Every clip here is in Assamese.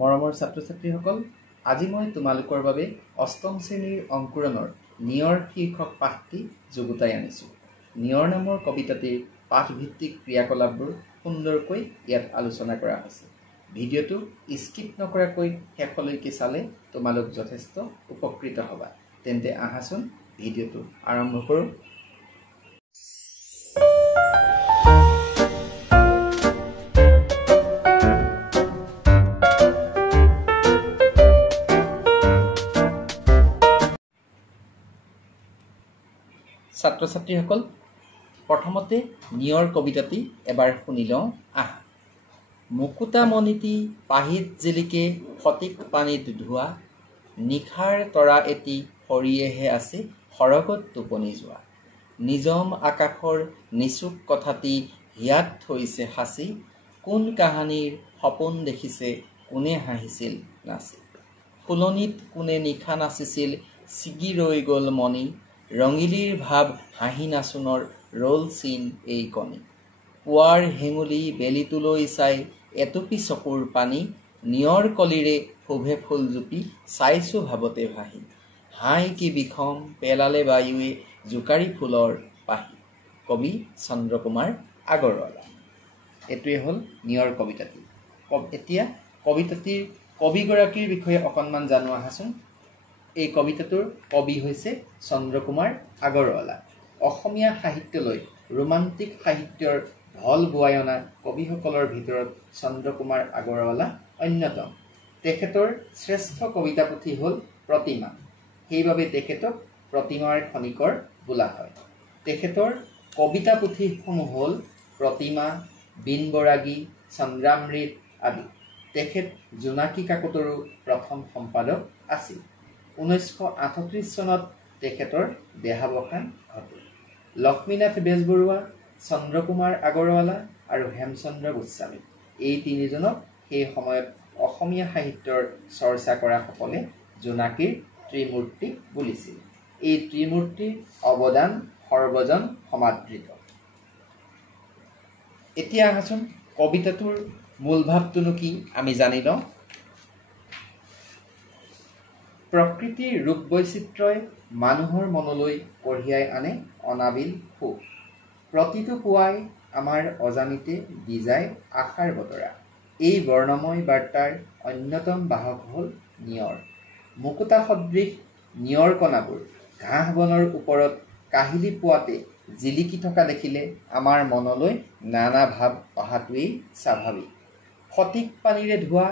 মৰমৰ ছাত্ৰ-ছাত্ৰীসকল, আজি মই তোমালোকৰ বাবে অষ্টম শ্ৰেণীৰ অংকুৰণৰ নিয়ৰ শীৰ্ষক পাঠটি যুগুতাই আনিছোঁ। নিয়ৰ নামৰ কবিতাটিৰ পাঠভিত্তিক ক্ৰিয়াকলাপবোৰ সুন্দৰকৈ ইয়াত আলোচনা কৰা হৈছে। ভিডিঅ'টো স্কিপ নকৰাকৈ শেষলৈকে চালে তোমালোক যথেষ্ট উপকৃত হ'বা। তেন্তে আহাচোন ভিডিঅ'টো আৰম্ভ কৰোঁ। ছাত্ৰ-ছাত্ৰীসকল, প্ৰথমতে নিয়ৰ কবিতাটি এবাৰ শুনি লওঁ আহা। মুকুতা মণিটি পাহিত জিলিকে ফটিক পানীত ধোৱা, নিশাৰ তৰা এটি সৰিয়েহে আছে সৰগত টোপনি যোৱা। নিজম আকাশৰ নিচুক কথাটি হিয়াত থৈছে সাঁচি, কোন কাহানীৰ সপোন দেখিছে কোনে হাঁহিছিল নাচি। ফুলনিত কোনে নিশা নাচিছিল ছিগি ৰৈ গ'ল মণি, ৰঙিলীৰ ভাৱ হাঁহি নাচোনৰ ৰ'ল চিন এই কণী। পুৱাৰ হেঙুলি বেলিটোলৈ চাই এটুপি চকুৰ পানী, নিয়ৰ কলিৰে শোভে ফুলজুপি চাইছোঁ ভাৱতে ভাহি। হাই কি বিষম পেলালে বায়ুৱে জোকাৰি ফুলৰ পাহি। কবি চন্দ্ৰকুমাৰ আগৰৱালা। এইটোৱে হ'ল নিয়ৰ কবিতাটি। এতিয়া কবিতাটিৰ কবিগৰাকীৰ বিষয়ে অকণমান জানো আহাচোন। এই কবিতাটোৰ কবি হৈছে চন্দ্ৰকুমাৰ আগৰৱালা। অসমীয়া সাহিত্যলৈ ৰোমান্টিক সাহিত্যৰ ঢল বোৱাই অনা কবিসকলৰ ভিতৰত চন্দ্ৰকুমাৰ আগৰৱালা অন্যতম। তেখেতৰ শ্ৰেষ্ঠ কবিতা পুথি হ'ল প্ৰতিমা। সেইবাবে তেখেতক প্ৰতিমাৰ খনিকৰ বোলা হয়। তেখেতৰ কবিতা পুথিসমূহ হ'ল প্ৰতিমা, বিনবৰাগী, চন্দ্ৰামৃত আদি। তেখেত জোনাকী কাকতৰো প্ৰথম সম্পাদক আছিল। 1938 চনত তেখেতৰ দেহাৱসান ঘটে। লক্ষ্মীনাথ বেজবৰুৱা, চন্দ্ৰকুমাৰ আগৰৱালা আৰু হেমচন্দ্ৰ গোস্বামী, এই তিনিজনক সেই সময়ত অসমীয়া সাহিত্যৰ চৰ্চা কৰাসকলে জোনাকীৰ ত্ৰিমূৰ্তি বুলিছিল। এই ত্ৰিমূৰ্তিৰ অৱদান সৰ্বজন সমাদৃত। এতিয়া আহাচোন কবিতাটোৰ মূল ভাৱটোনো কি আমি জানি লওঁ। প্ৰকৃতিৰ ৰূপ বৈচিত্ৰ্যই মানুহৰ মনলৈ কঢ়িয়াই আনে অনাবিল সুখ। প্ৰতিটো পুৱাই আমাৰ অজানিতে দি যায় আশাৰ বতৰা। এই বৰ্ণময় বাৰ্তাৰ অন্যতম বাহক হ'ল নিয়ৰ। মুকুতা সদৃশ নিয়ৰ কণাবোৰ ঘাঁহ বনৰ ওপৰত কাহিলি পোৱাতে জিলিকি থকা দেখিলে আমাৰ মনলৈ নানা ভাৱ অহাটোৱেই স্বাভাৱিক। ফটিক পানীৰে ধোৱা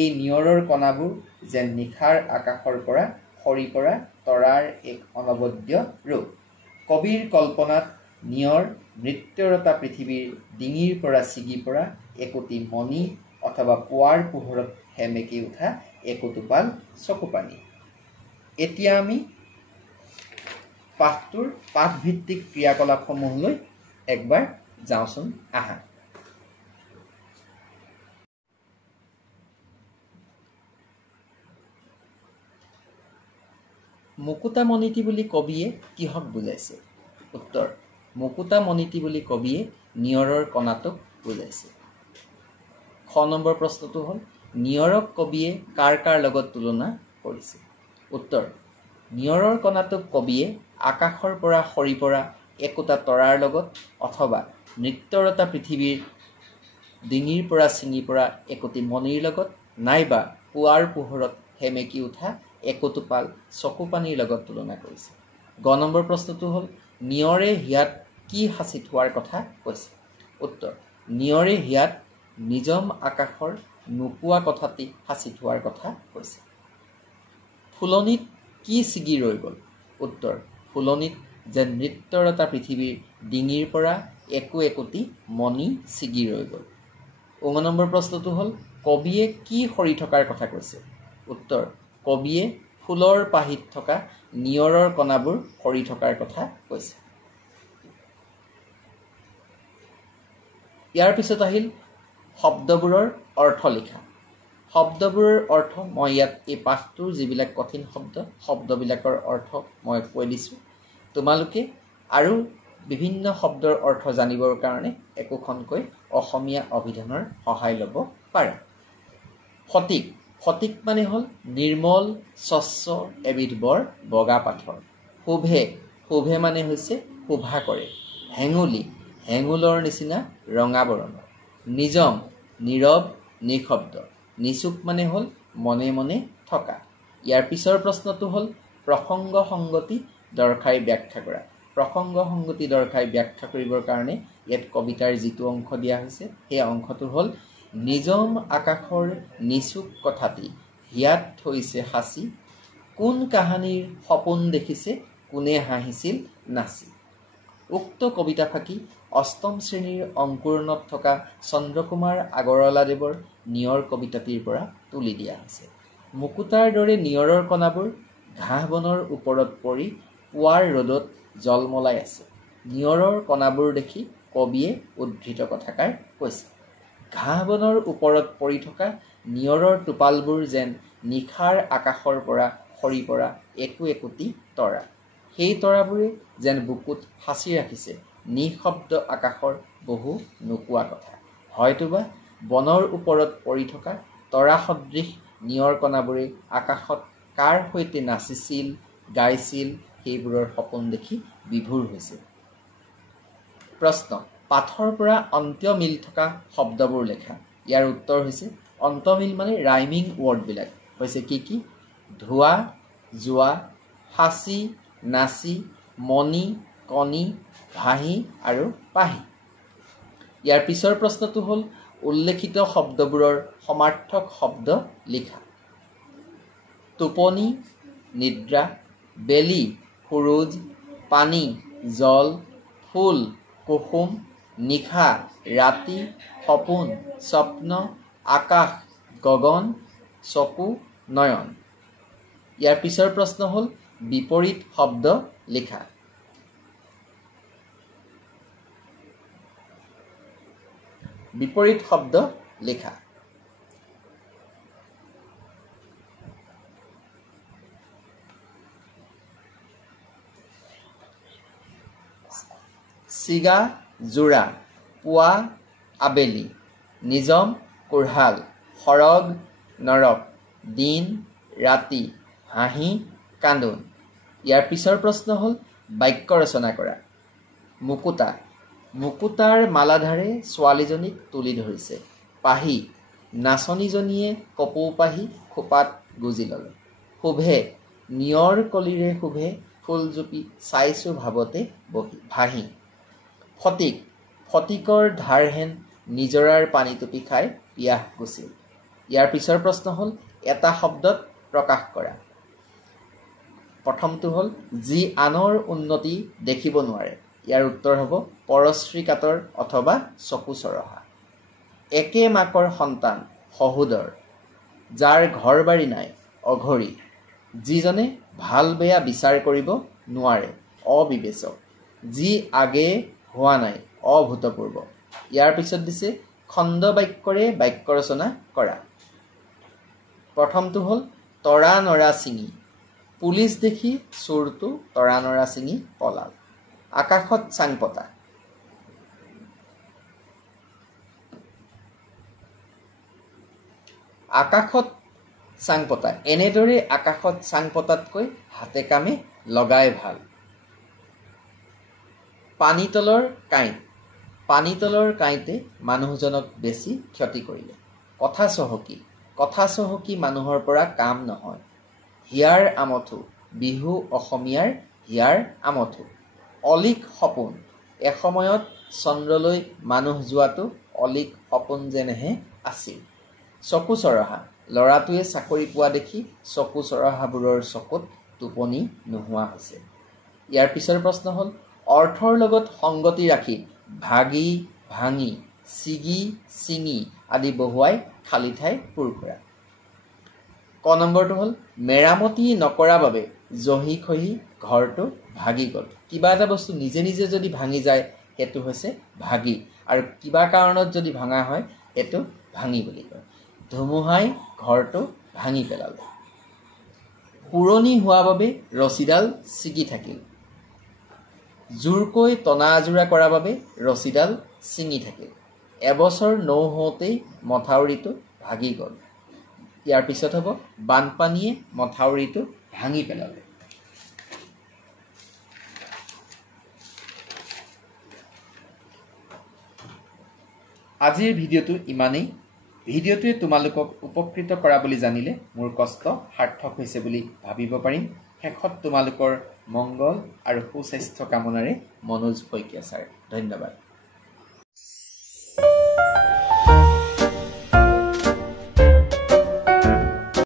এই নিয়ৰৰ কণাবোৰ যেন নিশাৰ আকাশৰ পৰা সৰি পৰা তৰাৰ এক অনবদ্য ৰূপ। কবিৰ কল্পনাত নিয়ৰ নৃত্যৰতা পৃথিৱীৰ ডিঙিৰ পৰা ছিগি পৰা একোটি মণি অথবা পুৱাৰ পোহৰত সেমেকি উঠা একোটোপাল চকুপানী। এতিয়া আমি পাঠটোৰ পাঠভিত্তিক ক্ৰিয়াকলাপসমূহলৈ একবাৰ যাওঁচোন আহা। মুকুতা মণিটি বুলি কবিয়ে কিহক বুজাইছে? উত্তৰ: মুকুতা মণিটি বুলি কবিয়ে নিয়ৰৰ কণাটোক বুজাইছে। খ নম্বৰ প্ৰশ্নটো হ'ল, নিয়ৰক কবিয়ে কাৰ কাৰ লগত তুলনা কৰিছে? উত্তৰ: নিয়ৰৰ কণাটোক কবিয়ে আকাশৰ পৰা সৰি পৰা একোটা তৰাৰ লগত অথবা নৃত্যৰতা পৃথিৱীৰ ডিঙিৰ পৰা ছিঙি পৰা একোটি মণিৰ লগত নাইবা পুৱাৰ পোহৰত সেমেকি উঠা একোটোপাল চকুপানীৰ লগত তুলনা কৰিছে। গ নম্বৰ প্ৰশ্নটো হ'ল, নিয়ৰে হিয়াত কি সাঁচি থোৱাৰ কথা কৈছে? উত্তৰ: নিয়ৰে হিয়াত নিজম আকাশৰ নোপোৱা কথাটি সাঁচি থোৱাৰ কথা কৈছে। ফুলনিত কি ছিগি ৰৈ গ'ল? উত্তৰ: ফুলনিত যেন নৃত্যৰতা পৃথিৱীৰ ডিঙিৰ পৰা একো একোটি মণি ছিগি ৰৈ গ'ল। ঙ নম্বৰ প্ৰশ্নটো হ'ল, কবিয়ে কি সৰি থকাৰ কথা কৈছে? উত্তৰ: কবিয়ে ফুলৰ পাহিত থকা নিয়ৰৰ কণাবোৰ সৰি থকাৰ কথা কৈছে। ইয়াৰ পিছত আহিল শব্দবোৰৰ অৰ্থ লিখা। শব্দবোৰৰ অৰ্থ মই ইয়াত এই পাঠটোৰ যিবিলাক কঠিন শব্দবিলাকৰ অৰ্থ মই কৈ দিছোঁ। তোমালোকে আৰু বিভিন্ন শব্দৰ অৰ্থ জানিবৰ কাৰণে একোখনকৈ অসমীয়া অভিধানৰ সহায় ল'ব পাৰা। ফটিক ফটিক মানে হ'ল নিৰ্মল স্বচ্ছ এবিধ বৰ বগা পাথৰ। শোভে মানে হৈছে শোভা কৰে। হেঙুলি হেঙুলৰ নিচিনা ৰঙা বৰণৰ। নিজম নীৰৱ নিঃশব্দ। নিচুক মানে হ'ল মনে মনে থকা। ইয়াৰ পিছৰ প্ৰশ্নটো হ'ল প্ৰসংগ সংগতি দৰ্শাই ব্যাখ্যা কৰা। প্ৰসংগ সংগতি দৰ্শাই ব্যাখ্যা কৰিবৰ কাৰণে ইয়াত কবিতাৰ যিটো অংশ দিয়া হৈছে সেই অংশটো হ'ল নিজম আকাশৰ নিচুক কথাটি হিয়াত থৈছে সাঁচি, কোন কাহানীৰ সপোন দেখিছে কোনে হাঁহিছিল নাচি। উক্ত কবিতা ফাঁকি অষ্টম শ্ৰেণীৰ অংকুৰণত থকা চন্দ্ৰকুমাৰ আগৰৱালাদেৱৰ নিয়ৰ কবিতাটিৰ পৰা তুলি দিয়া হৈছে। মুকুতাৰ দৰে নিয়ৰৰ কণাবোৰ ঘাঁহ বনৰ ওপৰত পৰি পুৱাৰ ৰ'দত জলমলাই আছে। নিয়ৰৰ কণাবোৰ দেখি কবিয়ে উদ্ধৃত কথাষাৰ কৈছে। ঘাঁহ বনৰ ওপৰত পৰি থকা নিয়ৰৰ টোপালবোৰ যেন নিশাৰ আকাশৰ পৰা সৰি পৰা একোটি তৰা। সেই তৰাবোৰে যেন বুকুত সাঁচি ৰাখিছে নিঃশব্দ আকাশৰ বহু নোকোৱা কথা। হয়তোবা বনৰ ওপৰত পৰি থকা তৰা সদৃশ নিয়ৰ কণাবোৰে আকাশত কাৰ সৈতে নাচিছিল গাইছিল সেইবোৰৰ সপোন দেখি বিভোৰ হৈছে। প্ৰশ্ন, পাঠৰ পৰা অন্ত্যমিল থকা শব্দবোৰ লেখা। ইয়াৰ উত্তৰ হৈছে অন্তমিল মানে ৰাইমিং ৱৰ্ডবিলাক হৈছে কি কি? ধোৱা, জোৱা, সাঁচি, নাচি, মণি, কণী, ভাহি আৰু পাহি। ইয়াৰ পিছৰ প্ৰশ্নটো হ'ল উল্লেখিত শব্দবোৰৰ সমাৰ্থক শব্দ লিখা। টোপনি নিদ্ৰা, বেলি সুৰুজ, পানী জল, ফুল কুসুম, নিশা ৰাতি, সপোন স্বপ্ন, আকাশ গগন, চকু নয়ন। ইয়াৰ পিছৰ প্ৰশ্ন হ'ল বিপৰীত শব্দ লিখা। বিপৰীত শব্দ লিখা। চিগা যোৰা, পুৱা আবেলি, নিজম কোঢ়াল, সৰগ নৰক, দিন ৰাতি, হাঁহি কান্দোন। ইয়াৰ পিছৰ প্ৰশ্ন হ'ল বাক্য ৰচনা কৰা। মুকুতা, মুকুতাৰ মালাধাৰে ছোৱালীজনীক তুলি ধৰিছে। পাহি, নাচনীজনীয়ে কপৌ পাহি খোপাত গুজি ল'লে। শোভে, নিয়ৰ কলিৰে শোভে ফুলজুপি চাইছোঁ ভাৱতে বহি ভাহি। ফটিক, ফটিকৰ ধাৰহেন নিজৰাৰ পানী টুপি খাই পিয়াহ গুছিল। ইয়াৰ পিছৰ প্ৰশ্ন হ'ল এটা শব্দত প্ৰকাশ কৰা। প্ৰথমটো হ'ল যি আনৰ উন্নতি দেখিব নোৱাৰে। ইয়াৰ উত্তৰ হ'ব পৰশ্ৰী কাতৰ অথবা চকু চৰহা। একে মাকৰ সন্তান সহোদৰ, যাৰ ঘৰ বাৰী নাই অঘৰী, যিজনে ভাল বেয়া বিচাৰ কৰিব নোৱাৰে অবিবেচক, যি আগে হোৱা নাই অভূতপূৰ্ব। ইয়াৰ পিছত দিছে খণ্ড বাক্যৰে বাক্য ৰচনা কৰা। প্ৰথমটো হ'ল তৰা নৰা ছিঙি, পুলিচ দেখি চোৰটো তৰা নৰা ছিঙি পলাল। আকাশত চাং পতা, আকাশত চাং পতা, এনেদৰে আকাশত চাং পতাতকৈ হাতে কামে লগাই ভাল। পানীতলৰ কাঁইট, পানীতলৰ কাঁইটে মানুহজনক বেছি ক্ষতি কৰিলে। কথা চহকী, কথা চহকী মানুহৰ পৰা কাম নহয়। হিয়াৰ আমঠু, বিহু অসমীয়াৰ হিয়াৰ আমঠু। অলিক সপোন, এসময়ত চন্দ্ৰলৈ মানুহ যোৱাটো অলিক সপোন যেনহে আছিল। চকু চৰহা, ল'ৰাটোৱে চাকৰি পোৱা দেখি চকু চৰহাবোৰৰ চকুত টোপনি নোহোৱা হৈছে। ইয়াৰ পিছৰ প্ৰশ্ন হ'ল অৰ্থৰ লগত সংগতি ৰাখি ভাগি ভাঙি ছিগি ছিঙি আদি বহুৱাই খালী ঠাই পূৰ কৰা। ক নম্বৰটো হ'ল মেৰামতি নকৰা বাবে জহি খহি ঘৰটো ভাগি গ'ল। কিবা এটা বস্তু নিজে নিজে যদি ভাঙি যায় সেইটো হৈছে ভাগি, আৰু কিবা কাৰণত যদি ভাঙা হয় সেইটো ভাঙি বুলি কয়। ধুমুহাই ঘৰটো ভাঙি পেলালে। পুৰণি হোৱা বাবে ৰছীডাল ছিগি থাকিল। জোৰকৈ টনা আজোৰা কৰা বাবে ৰছীডাল ছিঙি থাকিল। এবছৰ নৌ হওঁতেই মথাউৰিটো ভাগি গ'ল। ইয়াৰ পিছত হ'ব বানপানীয়ে মথাউৰিটো ভাঙি পেলালে। আজিৰ ভিডিঅ'টো ইমানেই। ভিডিঅ'টোৱে তোমালোকক উপকৃত কৰা বুলি জানিলে মোৰ কষ্ট সাৰ্থক হৈছে বুলি ভাবিব পাৰিম। শেষত তোমালোকৰ মংগল আৰু সুস্বাস্থ্য কামনাৰে মনোজ শইকীয়া ছাৰ। ধন্যবাদ।